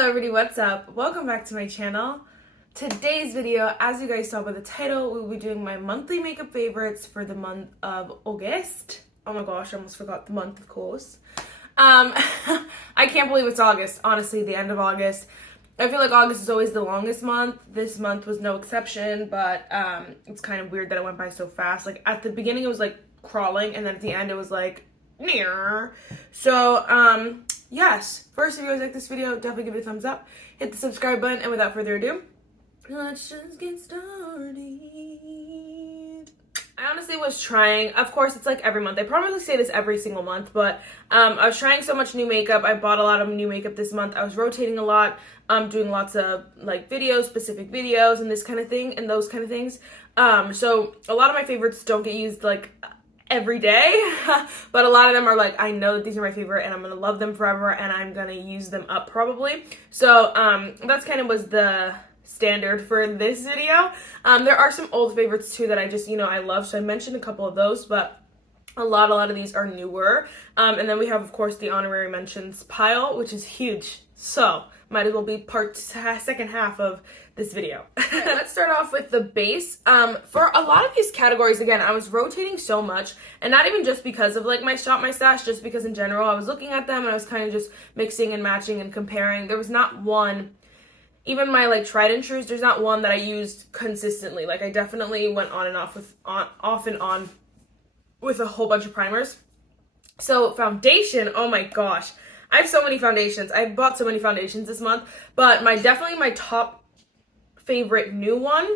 Hello everybody, what's up? Welcome back to my channel. Today's video, as you guys saw by the title, we will be doing my monthly makeup favorites for the month of August. Oh my gosh, I almost forgot the month, of course. I can't believe it's August, honestly, the end of August. I feel like August is always the longest month. This month was no exception, but it's kind of weird that it went by so fast. Like at the beginning it was like crawling, and then at the end it was like near. So yes, first, if you guys like this video, definitely give it a thumbs up, hit the subscribe button, and without further ado, let's just get started. I honestly was trying, of course it's like every month, I probably say this every single month, but I was trying so much new makeup. I bought a lot of new makeup this month. I was rotating a lot, doing lots of like videos, specific videos, and this kind of thing, and those kind of things. So a lot of my favorites don't get used like every day, but a lot of them are like, I know that these are my favorite and I'm gonna love them forever and I'm gonna use them up probably. So that's kind of was the standard for this video. There are some old favorites too that I just, I love, so I mentioned a couple of those, but a lot of these are newer. And then we have, of course, the Honorary Mentions pile, which is huge, so might as well be second half of this video. Okay, let's start off with the base. For a lot of these categories, again, I was rotating so much, and not even just because of like my shop, my stash, just because in general I was looking at them and I was kind of just mixing and matching and comparing. There was not one, even my like tried and trues, there's not one that I used consistently. Like I definitely went on and off and on with a whole bunch of primers. So foundation, oh my gosh, I have so many foundations. I bought so many foundations this month, but definitely my top favorite new one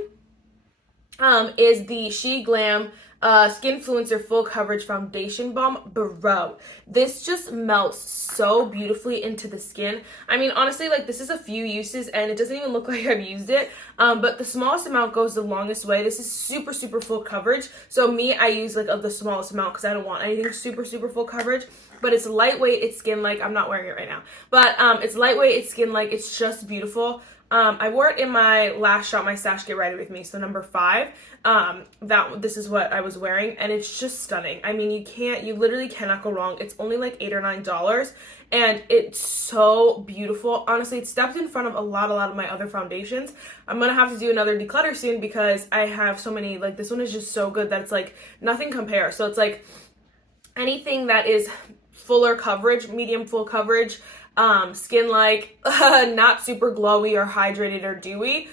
is the Sheglam Skinfluencer Full Coverage Foundation Balm. Bro, this just melts so beautifully into the skin. I mean, honestly, like this is a few uses and it doesn't even look like I've used it, but the smallest amount goes the longest way. This is super full coverage, so I use like the smallest amount because I don't want anything super full coverage. But it's lightweight, it's skin-like. I'm not wearing it right now, but it's lightweight, it's skin-like. It's just beautiful. I wore it in my last shop, my stash Get Ready With Me, so number 5. This is what I was wearing, and it's just stunning. I mean, you literally cannot go wrong. It's only like $8 or $9, and it's so beautiful. Honestly, it stepped in front of a lot of my other foundations. I'm gonna have to do another declutter soon because I have so many. Like this one is just so good that it's like nothing compares. So it's like anything that is fuller coverage, medium full coverage, skin like, not super glowy or hydrated or dewy,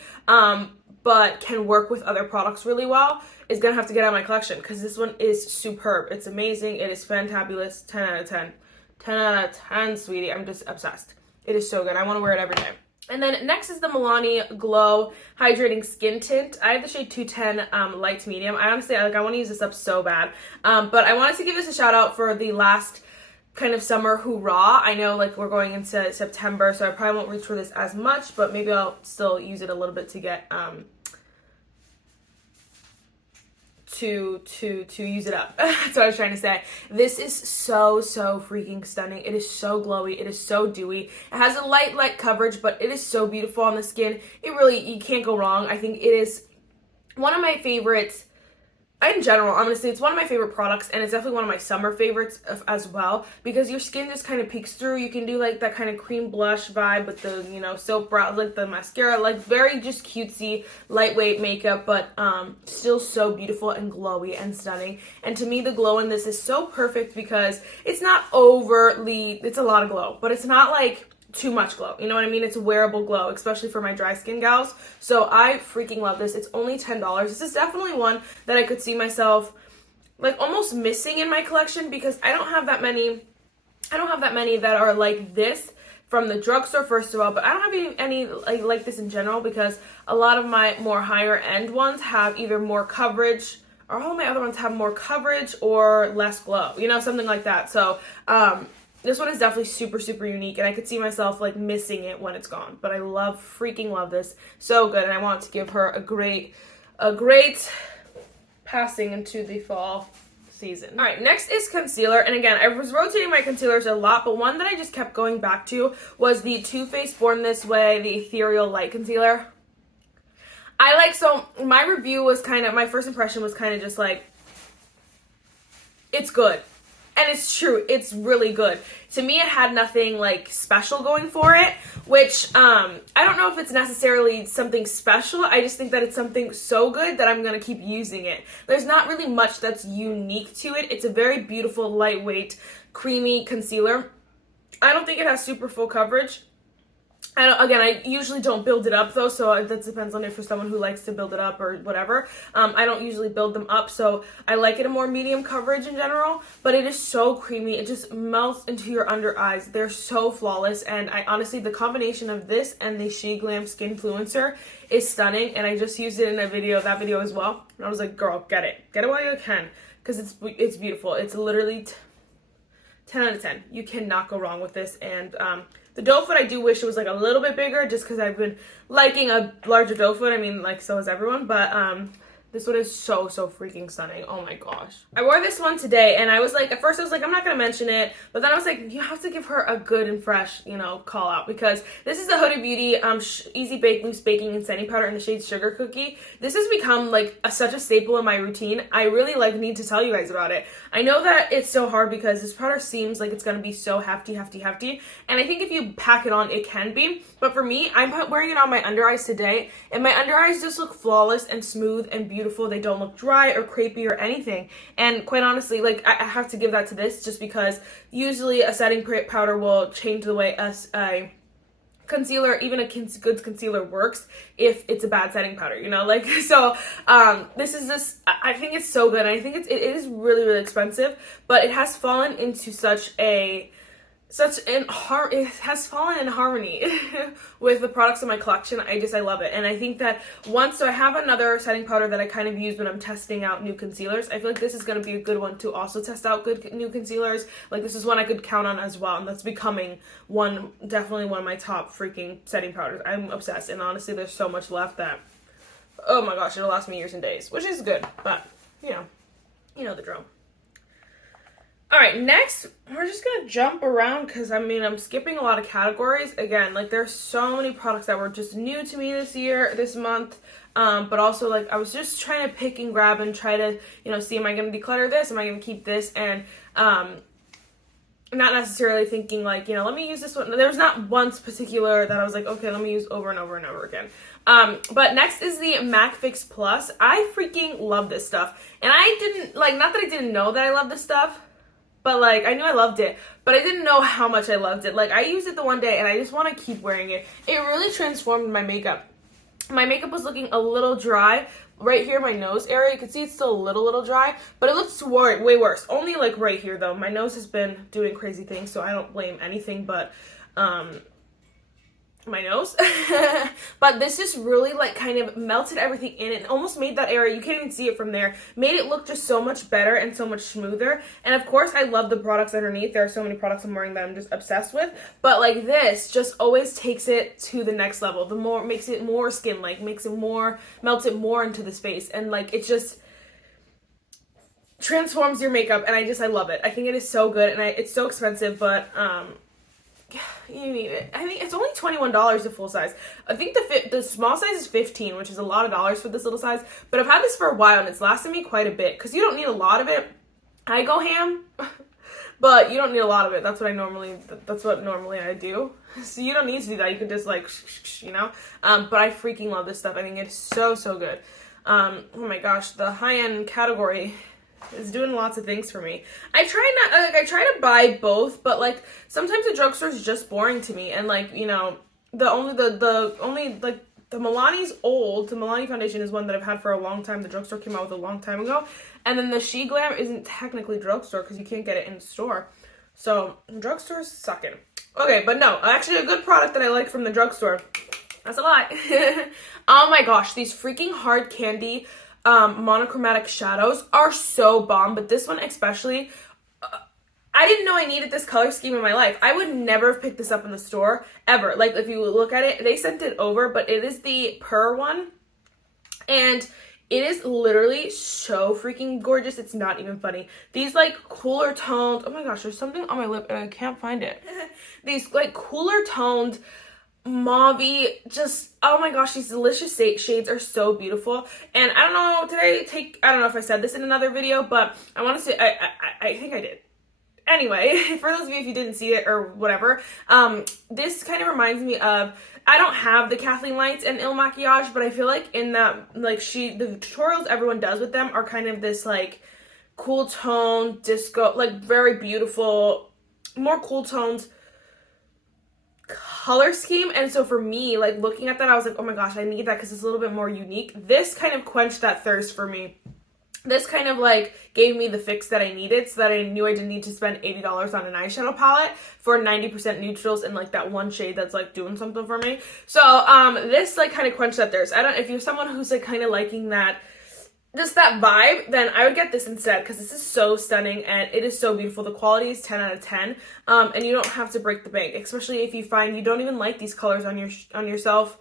but can work with other products really well, is gonna have to get out of my collection because this one is superb. It's amazing. It is fantabulous. 10 out of 10. 10 out of 10, sweetie. I'm just obsessed. It is so good. I want to wear it every day. And then next is the Milani Glow Hydrating Skin Tint. I have the shade 210 Light Medium. I honestly, I want to use this up so bad. But I wanted to give this a shout out for the last kind of summer hoorah. I know like we're going into September, so I probably won't reach for this as much, but maybe I'll still use it a little bit to get to use it up. That's what I was trying to say. This is so freaking stunning. It is so glowy. It is so dewy. It has a light coverage, but it is so beautiful on the skin. It really, you can't go wrong. I think it is one of my favorites. In general, honestly, it's one of my favorite products, and it's definitely one of my summer favorites as well, because your skin just kind of peeks through. You can do like that kind of cream blush vibe with the, soap brow, like the mascara, like very just cutesy, lightweight makeup, but still so beautiful and glowy and stunning. And to me, the glow in this is so perfect because it's not it's a lot of glow, but it's not like too much glow, you know what I mean? It's a wearable glow, especially for my dry skin gals. So I freaking love this. It's only $10. This is definitely one that I could see myself like almost missing in my collection because I don't have that many that are like this from the drugstore, first of all, but I don't have any like this in general because a lot of my more higher end ones have either more coverage, or all my other ones have more coverage or less glow, something like that. So this one is definitely super unique, and I could see myself like missing it when it's gone. But I freaking love this. So good, and I want to give her a great passing into the fall season. All right, next is concealer, and again, I was rotating my concealers a lot, but one that I just kept going back to was the Too Faced Born This Way, the Ethereal Light Concealer. So my review was my first impression was kind of just like, it's good. And it's true, it's really good. To me, it had nothing like special going for it, which I don't know if it's necessarily something special. I just think that it's something so good that I'm gonna keep using it. There's not really much that's unique to it. It's a very beautiful, lightweight, creamy concealer. I don't think it has super full coverage. I usually don't build it up though, so that depends on if you're someone who likes to build it up or whatever. I don't usually build them up, so I like it a more medium coverage in general, but it is so creamy. It just melts into your under eyes. They're so flawless, and I honestly, the combination of this and the Sheglam Skinfluencer is stunning, and I just used it in that video as well, and I was like, girl, get it while you can, because it's beautiful. It's literally 10 out of 10. You cannot go wrong with this, and the doe foot, I do wish it was like a little bit bigger just because I've been liking a larger doe foot. I mean, like, so has everyone, but this one is so freaking stunning. Oh my gosh. I wore this one today, and I was like, at first I was like, I'm not gonna mention it, but then I was like, you have to give her a good and fresh, you know, call out, because this is the Huda Beauty Easy Bake Loose Baking and Setting Powder in the shade Sugar Cookie. This has become like such a staple in my routine. I really need to tell you guys about it. I know that it's so hard because this powder seems like it's gonna be so hefty, and I think if you pack it on, it can be, but for me, I'm wearing it on my under eyes today, and my under eyes just look flawless and smooth and beautiful. They don't look dry or crepey or anything, and quite honestly, like, I have to give that to this, just because usually a setting powder will change the way a concealer, even a good concealer, works if it's a bad setting powder, you know, like, so this I think it's so good. I think it is really expensive, but it has fallen into it has fallen in harmony with the products in my collection. I love it, and I think that so I have another setting powder that I kind of use when I'm testing out new concealers. I feel like this is going to be a good one to also test out good new concealers. Like, this is one I could count on as well, and that's becoming definitely one of my top freaking setting powders. I'm obsessed, and honestly, there's so much left that, oh my gosh, it'll last me years and days, which is good, but you know the drill. All right, next, we're just going to jump around because, I mean, I'm skipping a lot of categories. Again, like, there's so many products that were just new to me this month, but also, like, I was just trying to pick and grab and try to, you know, see, am I going to declutter this? Am I going to keep this? And not necessarily thinking, like, you know, let me use this one. There's not one particular that I was like, okay, let me use over and over and over again. But next is the MAC Fix Plus. I freaking love this stuff. And I didn't, like, not that I didn't know that I love this stuff, but, like, I knew I loved it, but I didn't know how much I loved it. Like, I used it the one day, and I just want to keep wearing it. It really transformed my makeup. My makeup was looking a little dry. Right here, my nose area, you can see it's still a little dry, but it looks way worse. Only, like, right here, though. My nose has been doing crazy things, so I don't blame anything but my nose. But this just really, like, kind of melted everything in it and almost made that area, you can't even see it from there, made it look just so much better and so much smoother. And of course, I love the products underneath. There are so many products I'm wearing that I'm just obsessed with, but, like, this just always takes it to the next level. The more, makes it more skin-like, melts it more into the space, and, like, it just transforms your makeup, and I love it. I think it is so good, and it's so expensive, but you need it. I think it's only $21 the full size. I think the small size is $15, which is a lot of dollars for this little size, but I've had this for a while, and it's lasted me quite a bit, because you don't need a lot of it. I go ham, but you don't need a lot of it. That's what normally I do. So you don't need to do that. You can just, like, you know, but I freaking love this stuff. I think it's so good. Oh my gosh, the high-end category is doing lots of things for me. I try to buy both, but, like, sometimes the drugstore is just boring to me, and, like, you know, the Milani's old. The Milani foundation is one that I've had for a long time. The drugstore came out with a long time ago, and then the Sheglam isn't technically drugstore because you can't get it in the store, so drugstore's sucking. Okay, but no, actually a good product that I like from the drugstore. That's a lot. Oh my gosh, these freaking hard candy monochromatic shadows are so bomb, but this one especially, I didn't know I needed this color scheme in my life. I would never have picked this up in the store, ever. Like, if you look at it, they sent it over, but it is the Purr one, and it is literally so freaking gorgeous. It's not even funny. These, like, cooler toned, oh my gosh, there's something on my lip and I can't find it. These, like, cooler toned mauve-y, just, oh my gosh, these delicious shades are so beautiful. And I don't know if I said this in another video, but I want to say, I think I did. Anyway, for those of you if you didn't see it or whatever, this kind of reminds me of, I don't have the Kathleen Lights and Il Makiage, but I feel like in that, like the tutorials everyone does with them are kind of this like cool tone, disco, like very beautiful, more cool toned color scheme. And so for me, like looking at that, I was like, oh my gosh, I need that because it's a little bit more unique. This kind of quenched that thirst for me. This kind of like gave me the fix that I needed so that I knew I didn't need to spend $80 on an eyeshadow palette for 90% neutrals and like that one shade that's like doing something for me. So this like kind of quenched that thirst. I don't, if you're someone who's like kind of liking that, just that vibe, then I would get this instead because this is so stunning and it is so beautiful. The quality is 10 out of 10, and you don't have to break the bank, especially if you find you don't even like these colors on yourself.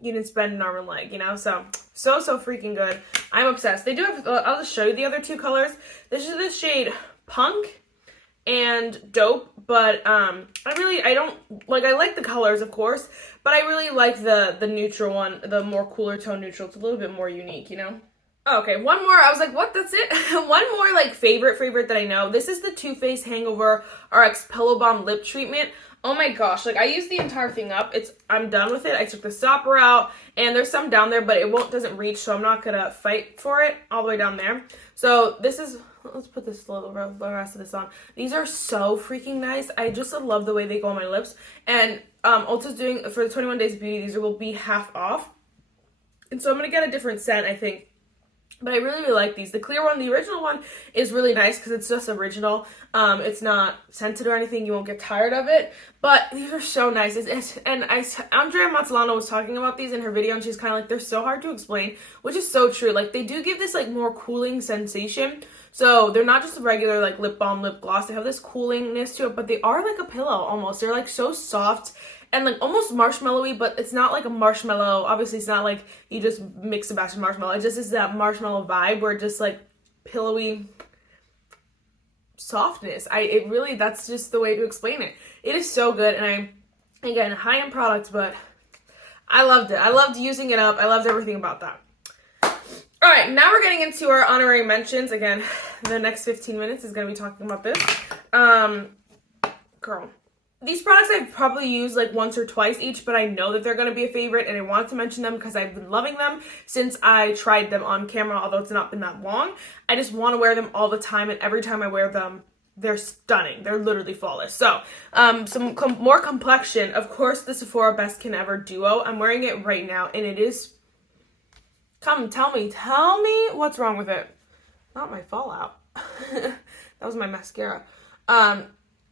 You didn't spend an arm and leg, you know? So freaking good. I'm obsessed. They do have, I'll just show you the other two colors. This is the shade Punk and Dope, but I like the colors, of course, but I really like the neutral one, the more cooler tone neutral. It's a little bit more unique, you know? Okay, one more. I was like, what? That's it? One more, like, favorite that I know. This is the Too Faced Hangover RX Pillow Balm Lip Treatment. Oh my gosh, like I used the entire thing up. I'm done with it. I took the stopper out and there's some down there, but it doesn't reach, so I'm not gonna fight for it all the way down there. So this is, let's put the rest of this on. These are so freaking nice. I just love the way they go on my lips. And Ulta's doing, for the 21 Days of Beauty, these will be half off. And so I'm gonna get a different scent, I think. But I really like these. The clear one, the original one, is really nice because it's just original. It's not scented or anything. You won't get tired of it. But these are so nice. Andrea Mazzolano was talking about these in her video, and she's kind of like, they're so hard to explain, which is so true. Like, they do give this, like, more cooling sensation. So they're not just a regular, like, lip balm, lip gloss. They have this coolingness to it, but they are like a pillow almost. They're, like, so soft and like almost marshmallowy, but it's not like a marshmallow. Obviously, it's not like you just mix a batch of marshmallow. It just is that marshmallow vibe where just like pillowy softness. It really, that's just the way to explain it. It is so good, and again, high-end products, but I loved it. I loved using it up. I loved everything about that. All right, now we're getting into our honorary mentions. Again, the next 15 minutes is going to be talking about this. Girl. These products I've probably used like once or twice each, but I know that they're going to be a favorite, and I wanted to mention them because I've been loving them since I tried them on camera, although it's not been that long. I just want to wear them all the time, and every time I wear them, they're stunning. They're literally flawless. So, some more complexion. Of course, the Sephora Best Can Ever Duo. I'm wearing it right now, and it is... Come, tell me what's wrong with it. Not my fallout. That was my mascara.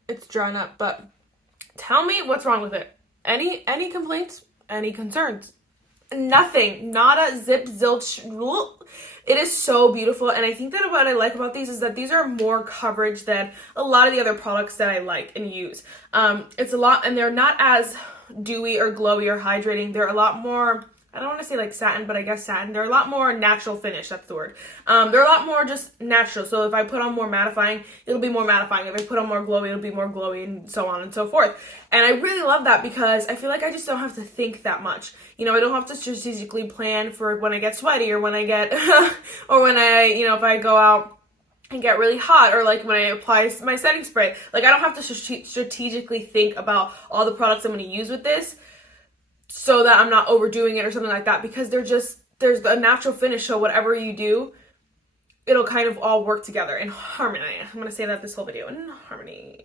It's drying up, but... Tell me what's wrong with it. Any complaints? Any concerns? Nothing. Nada, zip, zilch. It is so beautiful, and I think that what I like about these is that these are more coverage than a lot of the other products that I like and use. It's a lot, and they're not as dewy or glowy or hydrating. They're a lot more... I don't want to say like satin, but I guess satin. They're a lot more natural finish. That's the word. They're a lot more just natural. So if I put on more mattifying, it'll be more mattifying. If I put on more glowy, it'll be more glowy, and so on and so forth. And I really love that because I feel like I just don't have to think that much. You know, I don't have to strategically plan for when I get sweaty or when I get, or when I, you know, if I go out and get really hot, or like when I apply my setting spray. Like, I don't have to strategically think about all the products I'm going to use with this, so that I'm not overdoing it or something like that, because there's a natural finish, so whatever you do, it'll kind of all work together in harmony. I'm going to say that this whole video, in harmony.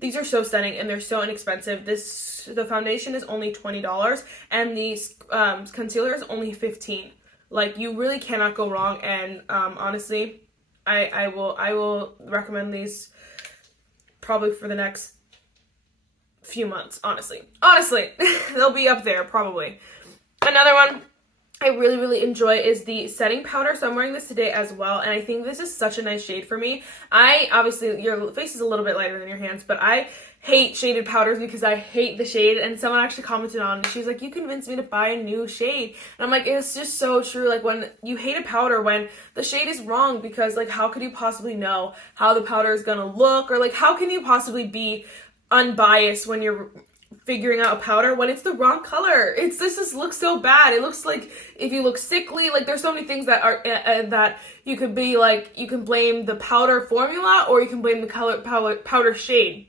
These are so stunning, and they're so inexpensive. The foundation is only $20, and the concealer is only $15. Like, you really cannot go wrong, and honestly, I will recommend these probably for the next few months, honestly they'll be up there probably. Another one I really enjoy is the setting powder, so I'm wearing this today as well, and I think this is such a nice shade for me. Obviously your face is a little bit lighter than your hands, but I hate shaded powders because I hate the shade, and someone actually commented on it. She's like, you convinced me to buy a new shade, and I'm like, it's just so true. Like, when you hate a powder when the shade is wrong, because like, how could you possibly know how the powder is gonna look, or like, how can you possibly be unbiased when you're figuring out a powder when it's the wrong color. This just looks so bad. It looks like if you look sickly, like there's so many things that are that you could be like, you can blame the powder formula or you can blame the color powder shade.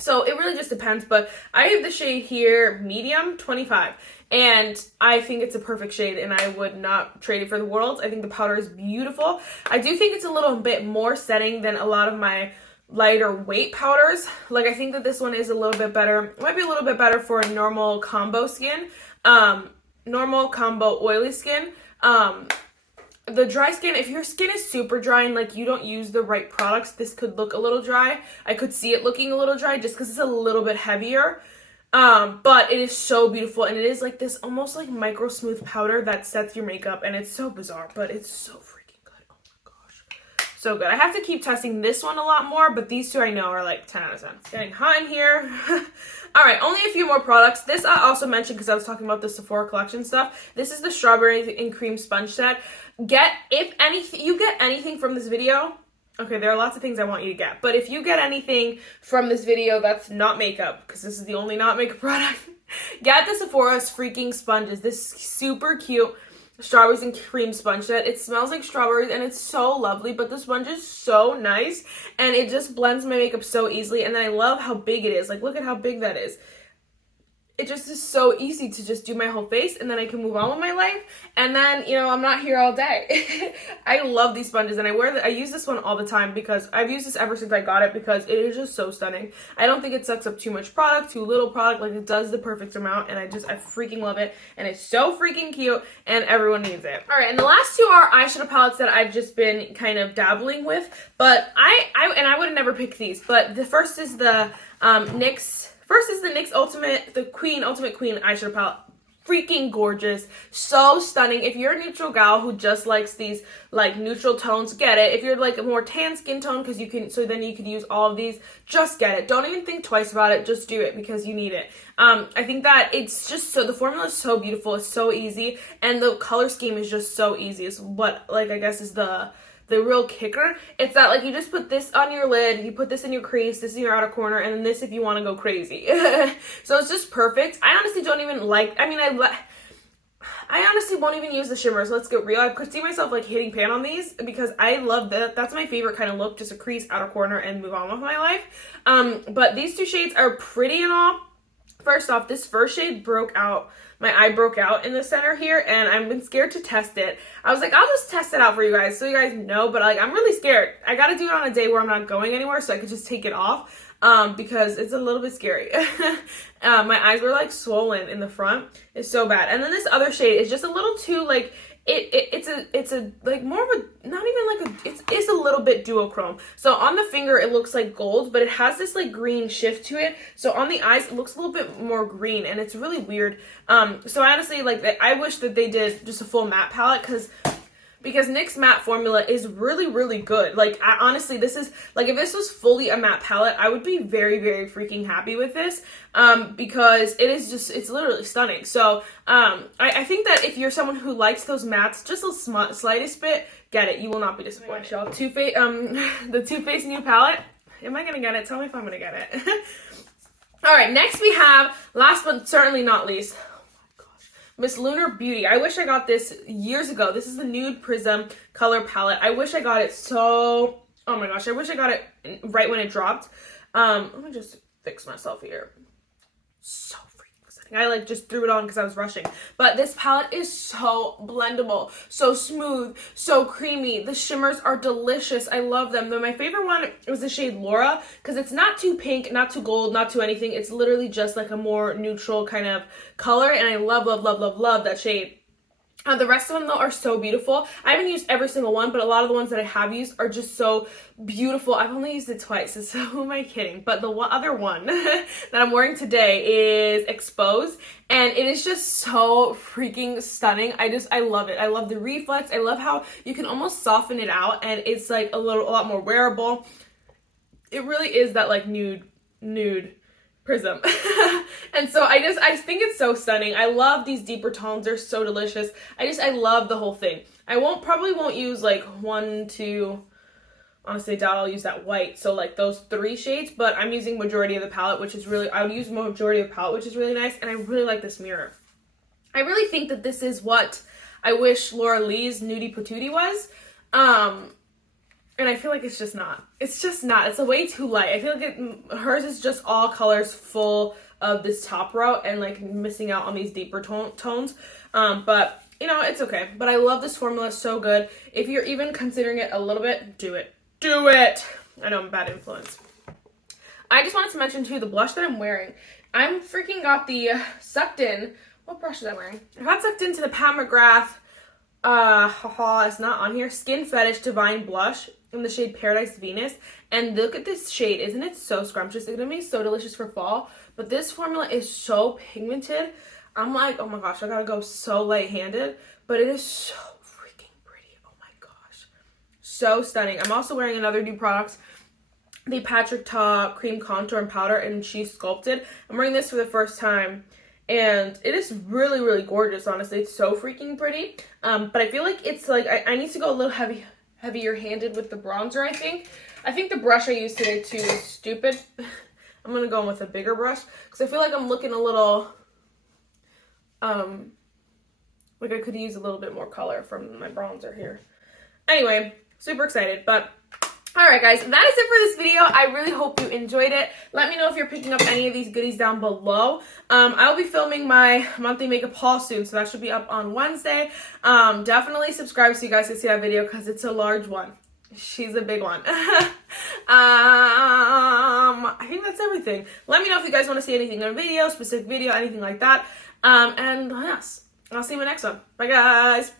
So it really just depends, but I have the shade here, medium, 25, and I think it's a perfect shade and I would not trade it for the world. I think the powder is beautiful. I do think it's a little bit more setting than a lot of my lighter weight powders. Like I think that this one is a little bit better. It might be a little bit better for a normal combo skin, normal combo oily skin. The dry skin, if your skin is super dry and like you don't use the right products, this could look a little dry. I could see it looking a little dry just because it's a little bit heavier. But it is so beautiful, and it is like this almost like micro smooth powder that sets your makeup, and it's so bizarre, but it's so freaking good. Oh my gosh, so good. I have to keep testing this one a lot more, but these two I know are like 10 out of 10. It's getting hot in here. All right, only a few more products. This I also mentioned because I was talking about the Sephora collection stuff. This is the strawberry and cream sponge set. If you get anything from this video, okay, there are lots of things I want you to get, but if you get anything from this video that's not makeup, because this is the only not makeup product, get the Sephora's freaking sponges. This super cute strawberries and cream sponge set. It smells like strawberries and it's so lovely, but the sponge is so nice and it just blends my makeup so easily. And then I love how big it is. Like, look at how big that is. It just is so easy to just do my whole face and then I can move on with my life. And then, you know, I'm not here all day. I love these sponges and I use this one all the time because I've used this ever since I got it because it is just so stunning. I don't think it sucks up too much product, too little product. Like, it does the perfect amount and I freaking love it. And it's so freaking cute and everyone needs it. All right, and the last two are eyeshadow palettes that I've just been kind of dabbling with. But I would have never picked these. But the first is the NYX Ultimate Queen eyeshadow palette. Freaking gorgeous, so stunning. If you're a neutral gal who just likes these like neutral tones, get it. If you're like a more tan skin tone, because then you could use all of these, just get it. Don't even think twice about it, just do it because you need it. I think that it's just the formula is so beautiful, it's so easy, and the color scheme is just so easy. It's what, like, I guess is the real kicker. It's that, like, you just put this on your lid, you put this in your crease, this in your outer corner, and then this if you want to go crazy. So it's just perfect. I honestly don't even like, I honestly won't even use the shimmers. Let's get real. I could see myself like hitting pan on these because I love that. That's my favorite kind of look, just a crease, outer corner, and move on with my life. But these two shades are pretty and all. First off, this first shade broke out. My eye broke out in the center here, and I've been scared to test it. I was like, I'll just test it out for you guys so you guys know, but like, I'm really scared. I gotta do it on a day where I'm not going anywhere so I could just take it off because it's a little bit scary. My eyes were like swollen in the front. It's so bad. And then this other shade is just a little too like, it's a like more of a, not even like it's a little bit duochrome. So on the finger it looks like gold, but it has this like green shift to it. So on the eyes it looks a little bit more green and it's really weird. So honestly, like, I wish that they did just a full matte palette because NYX matte formula is really, really good. Like, honestly, this is, like, if this was fully a matte palette, I would be very, very freaking happy with this because it is just, it's literally stunning. So, I think that if you're someone who likes those mattes just a slightest bit, get it. You will not be disappointed. Y'all, the Too Faced new palette. Am I gonna get it? Tell me if I'm gonna get it. All right, next we have, last but certainly not least, Miss Lunar Beauty. I wish I got this years ago. This is the Nude Prism color palette. I wish I got it oh my gosh, I wish I got it right when it dropped. Let me just fix myself here. So freaking exciting. I like just threw it on because I was rushing. But this palette is so blendable, so smooth, so creamy. The shimmers are delicious. I love them. But my favorite one was the shade Laura because it's not too pink, not too gold, not too anything. It's literally just like a more neutral kind of color, and I love, love, love, love, love that shade. The rest of them, though, are so beautiful. I haven't used every single one, but a lot of the ones that I have used are just so beautiful. I've only used it twice, so who am I kidding? But the other one that I'm wearing today is Exposed, and it is just so freaking stunning. I love it. I love the reflex. I love how you can almost soften it out, and it's like a lot more wearable. It really is that like nude Prism. And so I think it's so stunning. I love these deeper tones. They're so delicious. I love the whole thing. I probably won't use like 1, 2, honestly, I doubt I'll use that white. So like those 3 shades, but I'm using majority of the palette, which is really, I would use majority of palette, which is really nice. And I really like this mirror. I really think that this is what I wish Laura Lee's Nudie Patootie was. And I feel like it's just not. It's just not. It's way too light. I feel like hers is just all colors full of this top row and like missing out on these deeper tones. But you know, it's okay. But I love this formula, so good. If you're even considering it a little bit, do it. Do it! I know I'm a bad influence. I just wanted to mention too the blush that I'm wearing. I'm freaking got the sucked in. What brush is I wearing? I got sucked into the Pat McGrath. It's not on here. Skin Fetish Divine Blush in the shade Paradise Venus. And look at this shade. Isn't it so scrumptious? It's gonna be so delicious for fall. But this formula is so pigmented. I'm like, oh my gosh, I gotta go so light-handed. But it is so freaking pretty. Oh my gosh. So stunning. I'm also wearing another new product. The Patrick Ta Cream Contour and Powder in She Sculpted. I'm wearing this for the first time. And it is really, really gorgeous, honestly. It's so freaking pretty. But I feel like it's like, I need to go a little heavier handed with the bronzer, I think. I think the brush I used today, too, is stupid. I'm going to go in with a bigger brush. Because I feel like I'm looking a little, like I could use a little bit more color from my bronzer here. Anyway, super excited. But alright guys, that is it for this video. I really hope you enjoyed it. Let me know if you're picking up any of these goodies down below. I'll be filming my monthly makeup haul soon, so that should be up on Wednesday. Definitely subscribe so you guys can see that video because it's a large one. She's a big one. I think that's everything. Let me know if you guys want to see anything in a video, specific video, anything like that. And yes, I'll see you in the next one. Bye guys!